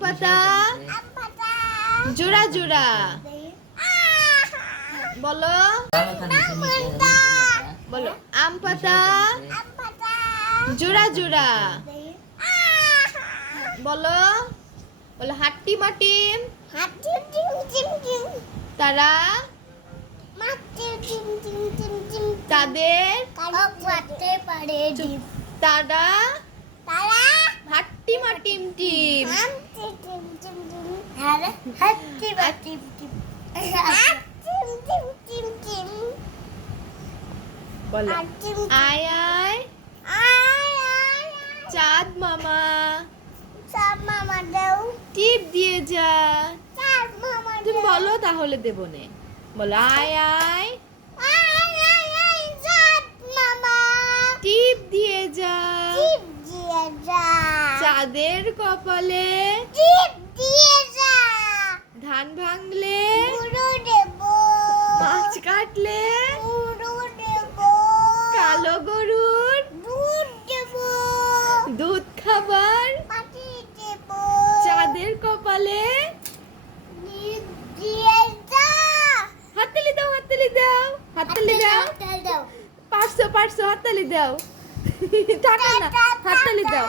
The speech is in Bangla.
পাতা জোড়া জোড়া বলো বলো আম পাতা জোড়া জোড়া বলো বলো হাট্টি মাটিম তারা তাদের তারা হাট্টি মাটিম টিম বলো আয় আয় চাঁদ মামা টিপ দিয়ে যা তুমি বলো তাহলে দেবো নে বলো আয় আয় টিপ দিয়ে যা চাঁদের কপালে ধান ভাঙলে মাছ কাটলে কালো গরুর দুধ খাবার চাঁদের কপালে হাততালি দাও হাততালি দাও হাততালি দাও পারছো পারছো হাততালি দাও টাকা না হাততালি দাও